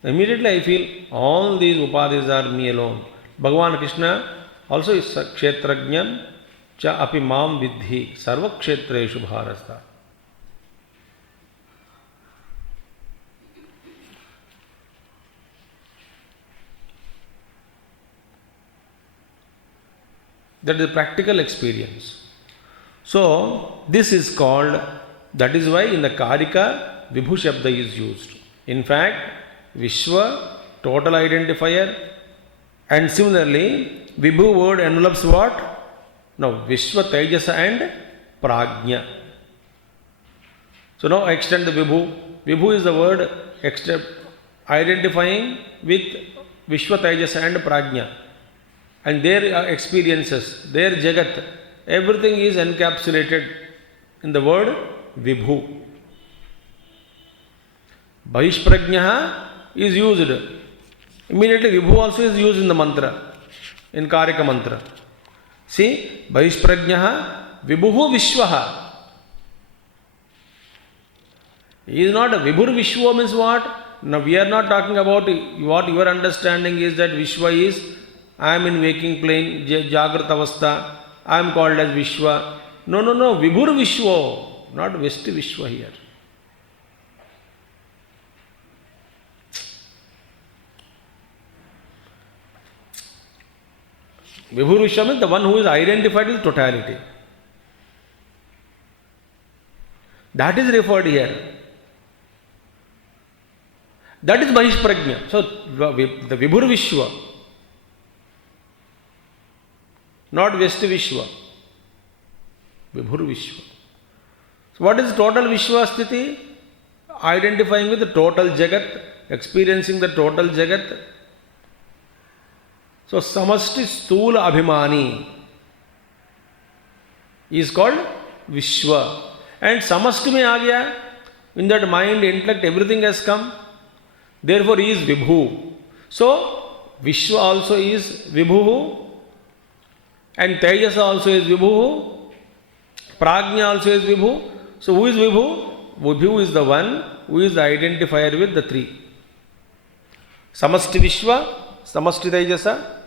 immediately I feel all these upadhis are me alone. Bhagavan Krishna also is kshetrajnam cha api mam vidhi sarva kshetreshu bharasta. That is a practical experience. So, this is called, that is why in the Kārikā, Vibhu Shabda is used. In fact, Vishwa, total identifier, and similarly, Vibhu word envelopes what? Now, Vishwa, Tejasa and Prajna. So now extend the Vibhu. Vibhu is the word identifying with Vishwa, Tejasa and Prajna. And their experiences, their Jagat, everything is encapsulated in the word Vibhu. Bahishprajna is used. Immediately Vibhu also is used in the mantra, in Kārikā mantra. See, Bahishprajna Vibhuhu Vishwaha. He is not a Vibhur Vishwa means what? Now we are not talking about what your understanding is that Vishwa is I am in waking plane, Jagrata Avastha, I am called as Vishwa. No, Vibhur Vishwa, not Vesti Vishwa here. Vibhur Vishwa means the one who is identified with totality. That is referred here. That is Bahishprajna. So, the Vibhur Vishwa. Not Vesti Vishwa. Vibhur Vishwa. So what is total Vishwa sthiti? identifying with the total Jagat, experiencing the total Jagat. So Samasti Stula Abhimani is called Vishwa. And Samasti mein aa gaya. In that mind, intellect, everything has come. Therefore he is Vibhu. So Vishwa also is Vibhu. And Tejasa also is Vibhu. Prajna also is Vibhu. So who is Vibhu? Vibhu is the one who is the identifier with the three. Samasti Vishwa, Samasti Tejasa,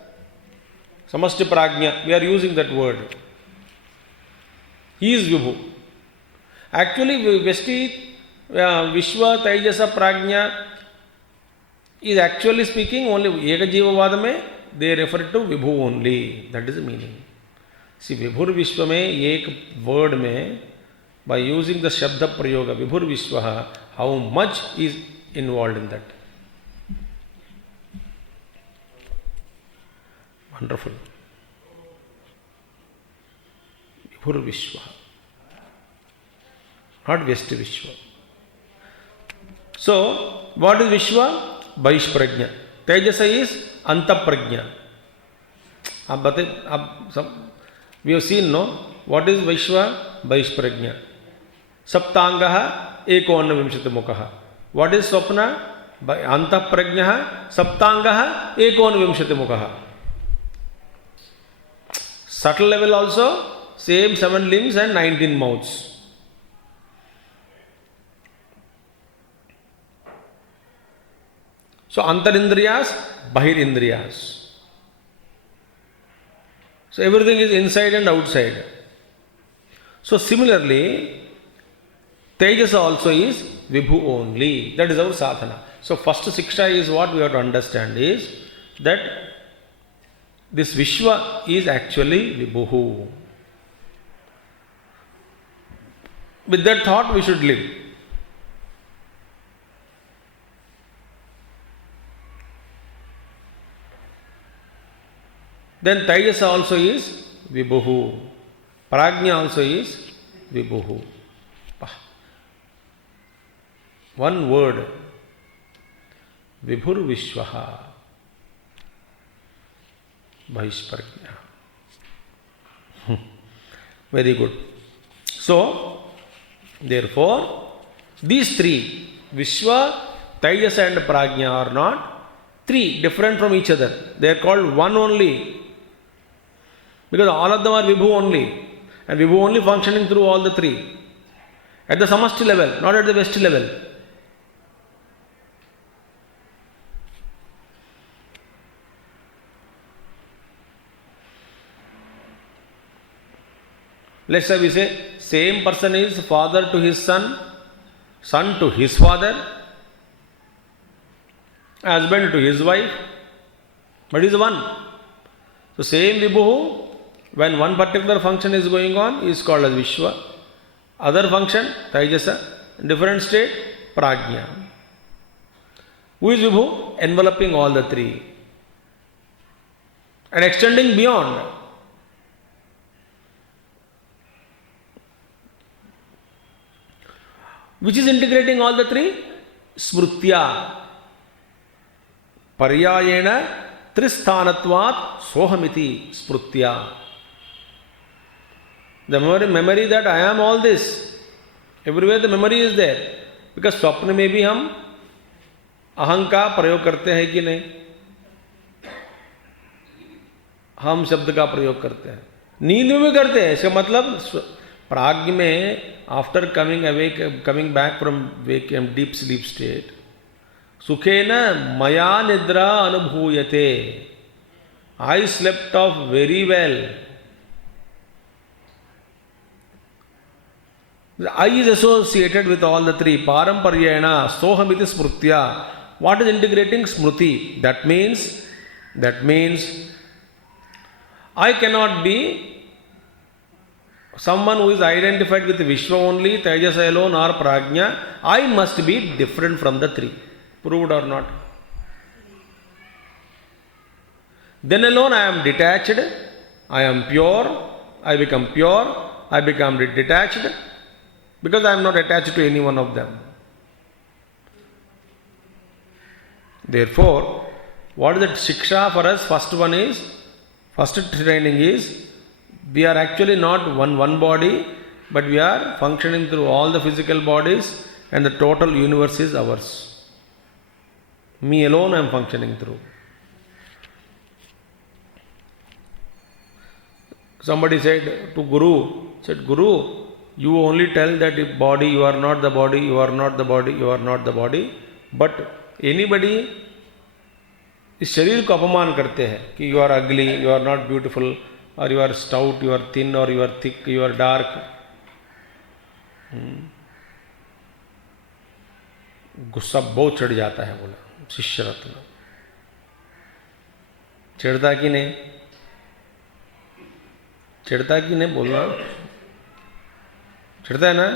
Samasti Prajna. We are using that word. He is Vibhu. Actually, Vesti, Vishwa, Tejasa, Prajna is actually speaking only Eka Jiva Vadame, they refer to Vibhu only. That is the meaning. See, Vibhur Vishwa mein, ek word mein, by using the Shabda Prayoga, Vibhur Vishwaha, how much is involved in that. Wonderful. Vibhur Vishwaha. Not Vyasti Vishwa. So, what is Vishwa? Vaishprajna. Tejasa is Antaprajna. We have seen, no? What is Vaishva? Vaishprajna. Saptangaha Ekonna Vimshatimukha. What is Swapna? Antaprajnaha Saptangaha Ekonna Vimshatimukha. Subtle level also, same 7 limbs and 19 mouths. So Antarindriyas, Bahirindriyas. So everything is inside and outside. So similarly, Tejasa also is Vibhu only. That is our sadhana. So first Siksha is what we have to understand is that this Vishwa is actually Vibhu. With that thought we should live. Then Tejasa also is Vibhu. Prajna also is Vibhu. One word. Vibhur Vishwaha. Vaishprajna. Very good. So, therefore, these three, Vishwa, Tejasa and Prajna are not three different from each other. They are called one only. Because all of them are Vibhu only. And Vibhu only functioning through all the three. At the Samasti level, not at the Vesti level. Let's say we say, same person is father to his son, son to his father, husband to his wife, but is one. So same Vibhu, when one particular function is going on, is called as Vishwa. Other function, Tejasa, different state, Prajna. Who is Vibhu? Enveloping all the three. And extending beyond. Which is integrating all the three? Smrutya. Paryayena Tristhanatvat Sohamiti Smrutya. The memory that I am all this. Everywhere the memory is there. Because स्वप्न में भी हम अहं का प्रयोग करते हैं कि नहीं? हम शब्द का प्रयोग करते हैं. नींद में भी करते हैं. इसका मतलब प्राज्ञ में after coming back from deep sleep state, Sukhena Maya Nidra Anubhuyate. I slept off very well. The I is associated with all the three. Paramparyena, Sohamiti Smrutya. What is integrating? Smruti. That means I cannot be someone who is identified with Vishwa only, Tejasa alone or Prajna. I must be different from the three. Proved or not? Then alone I am detached, I am pure, I become detached, because I am not attached to any one of them. Therefore, what is that shiksha for us? First training is, we are actually not one body, but we are functioning through all the physical bodies, and the total universe is ours. Me alone I am functioning through. Somebody said to Guru, you only tell that if body, you are not the body, you are not the body, you are not the body. But anybody इस शरीर को अपमान करते हैं कि you are ugly, you are not beautiful, और you are stout, you are thin, और you are thick, you are dark. गुस्सा बहुत चढ़ जाता है. बोला शिष्य रत्न, चिढ़ता कि नहीं? चिढ़ता कि नहीं? बोलना चिढ़ता है ना?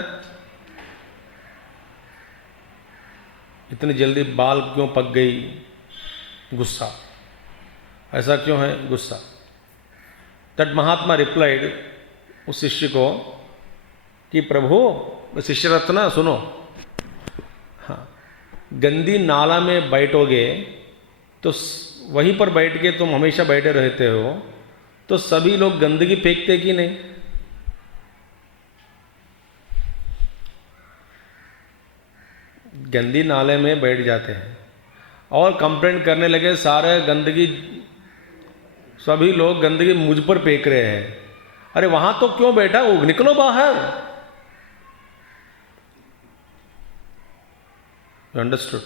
इतनी जल्दी बाल क्यों पक गई? गुस्सा. ऐसा क्यों है? गुस्सा. तट महात्मा रिप्लाइड उस शिष्य को कि प्रभु, शिष्य रत्ना सुनो, हाँ, गंदी नाला में बैठोगे तो वहीं पर बैठ के तुम हमेशा बैठे रहते हो, तो सभी लोग गंदगी फेंकते कि नहीं? गंदी नाले में बैठ जाते हैं और कंप्लेंट करने लगे, सारे गंदगी, सभी लोग गंदगी मुझ पर फेंक रहे हैं. अरे वहां तो क्यों बैठा? वो निकलो बाहर. अंडरस्टूड?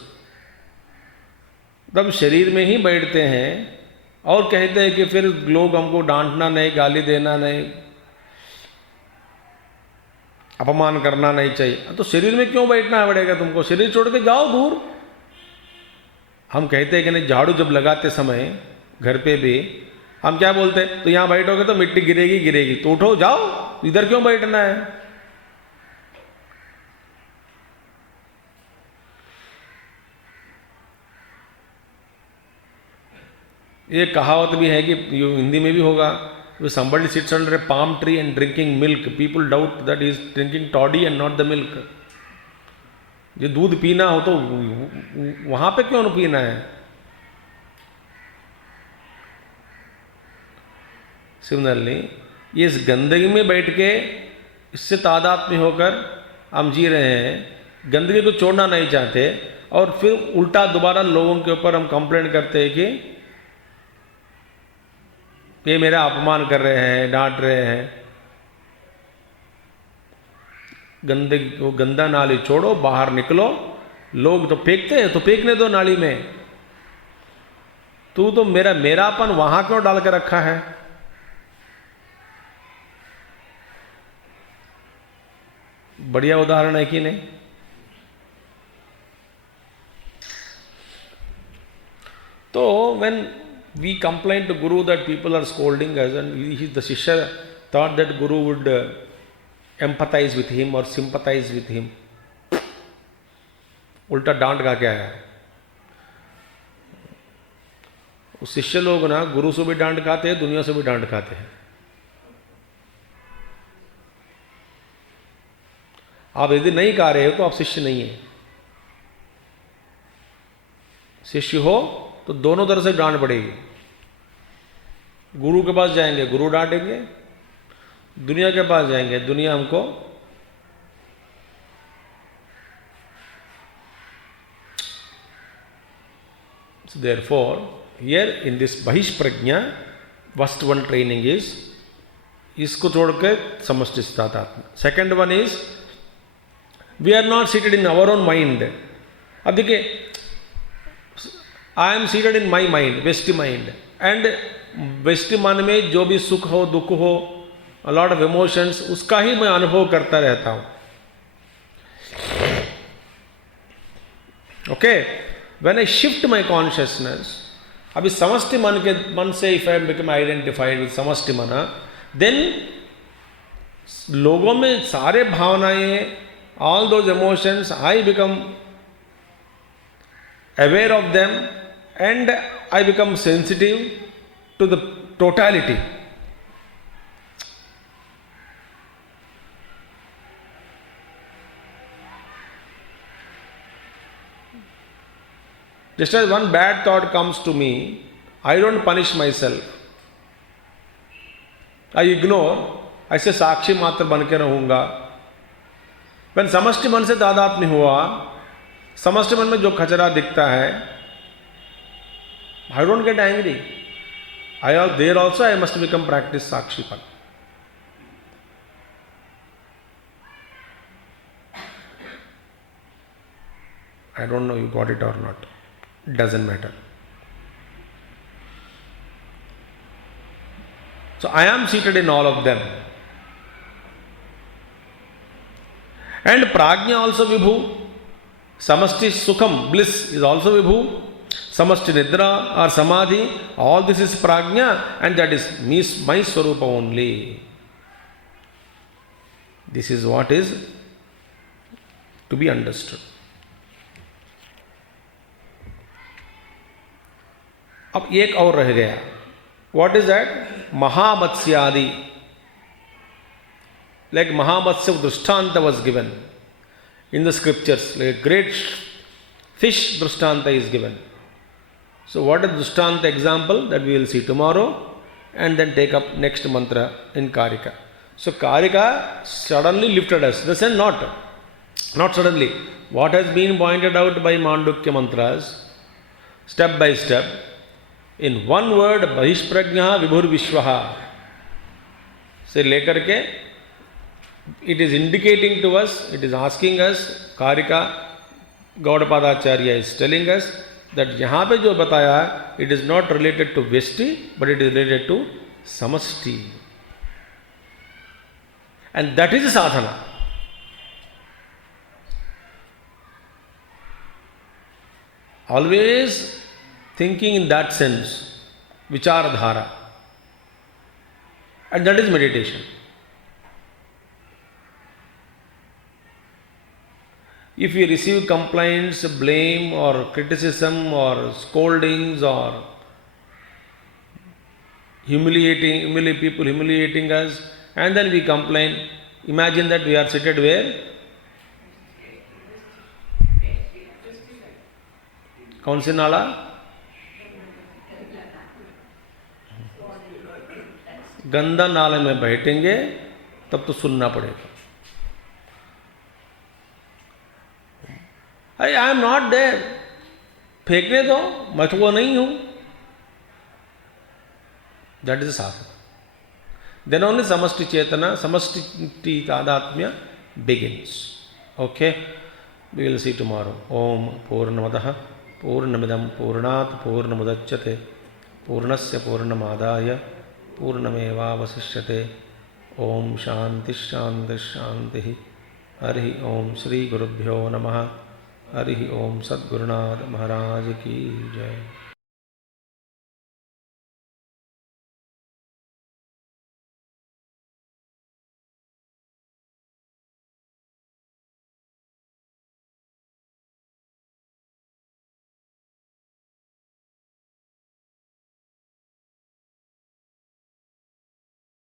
तब शरीर में ही बैठते हैं और कहते हैं कि फिर लोग हमको डांटना नहीं, गाली देना नहीं, अपमान करना नहीं चाहिए. तो शरीर में क्यों बैठना पड़ेगा तुमको? शरीर छोड़ के जाओ दूर. हम कहते हैं कि नहीं, झाड़ू जब लगाते समय घर पे भी हम क्या बोलते हैं? तो यहां बैठोगे तो मिट्टी गिरेगी, तो उठो जाओ, इधर क्यों बैठना है? ये कहावत भी है कि हिंदी में भी होगा, somebody sits under a palm tree and drinking milk, people doubt that he is drinking toddy and not the milk. ये दूध पीना हो तो वहां पे क्यों न पीना है? सिमिलरली, ये इस गंदगी में बैठ के इससे तादात्म्य होकर हम जी रहे हैं, गंदगी को छोड़ना नहीं चाहते, और फिर उल्टा दोबारा लोगों के ऊपर हम कंप्लेंट करते हैं कि ये मेरा अपमान कर रहे हैं, डांट रहे हैं. गंदगी को, गंदा नाली छोड़ो, बाहर निकलो. लोग तो फेंकते हैं, तो फेंकने दो नाली में. तू तो मेरापन वहां क्यों डाल के रखा है? बढ़िया उदाहरण है कि नहीं? तो when we complain to Guru that people are scolding us, and the Shishya thought that Guru would empathize with him or sympathize with him. उल्टा डांट गा के आया. उस शिष्य लोग ना गुरु से भी डांट खाते हैं, दुनिया से भी डांट खाते हैं. आप यदि नहीं खा रहे हो तो आप शिष्य नहीं है. शिष्य हो तो दोनों तरफ से डांट पड़ेगी. गुरु के पास जाएंगे, गुरु डांटेंगे. दुनिया के पास जाएंगे, दुनिया हमको so therefore here in this bahish prajna, first one training is इसको छोड़कर समष्टि तादात्म्य. Second one is we are not seated in our own mind. अब देखिए, I am seated in my mind, व्यष्टि mind, and व्यष्टि मन में जो भी सुख हो, दुख हो, a lot of emotions, उसका ही मैं अनुभव करता रहता हूं. Okay, when I shift my consciousness, अभी समष्टि मन से if I become identified with समष्टि मन, then लोगों में सारे भावनाएं, all those emotions, I become aware of them and I become sensitive to the totality. Just as one bad thought comes to me, I don't punish myself. I ignore. I say साक्षी मात्र बन के रहूँगा. When समष्टि मन से तादात्म्य हुआ, समष्टि मन में जो खचरा दिखता है, I don't get angry. There also I must become practice sakshipan. I don't know you got it or not. It doesn't matter. So I am seated in all of them. And prajna also vibhu. Samasti sukham, bliss is also vibhu. Samasti nidra or samadhi, all this is prajna, and that is my swarupa only. This is what is to be understood. अब एक और रह गया. What is that? Mahamatsyadi. Like Mahamatsya Drishtanta was given in the scriptures. Like a great fish Drishtanta is given. So what is Drishtanta example? That we will see tomorrow and then take up next mantra in Kārikā. So Kārikā suddenly lifted us. The sense not suddenly. What has been pointed out by Māṇḍukya mantras, step by step, in one word, Bahishprajna Vibhur Vishwaha. से लेकर के it is indicating to us, it is asking us, Kārikā Gaudapadacharya is telling us that यहाँ पे जो बताया, it is not related to Vyashti, but it is related to Samashti. And that is sadhana. Always thinking in that sense, vichara dhara. And that is meditation. If we receive complaints, blame or criticism or scoldings or people humiliating us, and then we complain, imagine that we are seated where? कौन सी नाला? गंदा नाले में बैठेंगे तब तो सुनना पड़ेगा. आई एम नॉट देयर, फेंकने दो, मैं तो वो नहीं हूं. That is sadhana. Then only samashti chetana, समष्टि तादात्म्य begins. Okay, we will see tomorrow. Om Purnamadah Purnamidam Purnat Purnamudachyate Purnasya Purnamadaya Purnamevavasishyate. Om Shanti Shanti Shanti. Hari Om Shri Gurubhyo Namaha. Hari Om Sadgurunath Maharaj Ki Jai.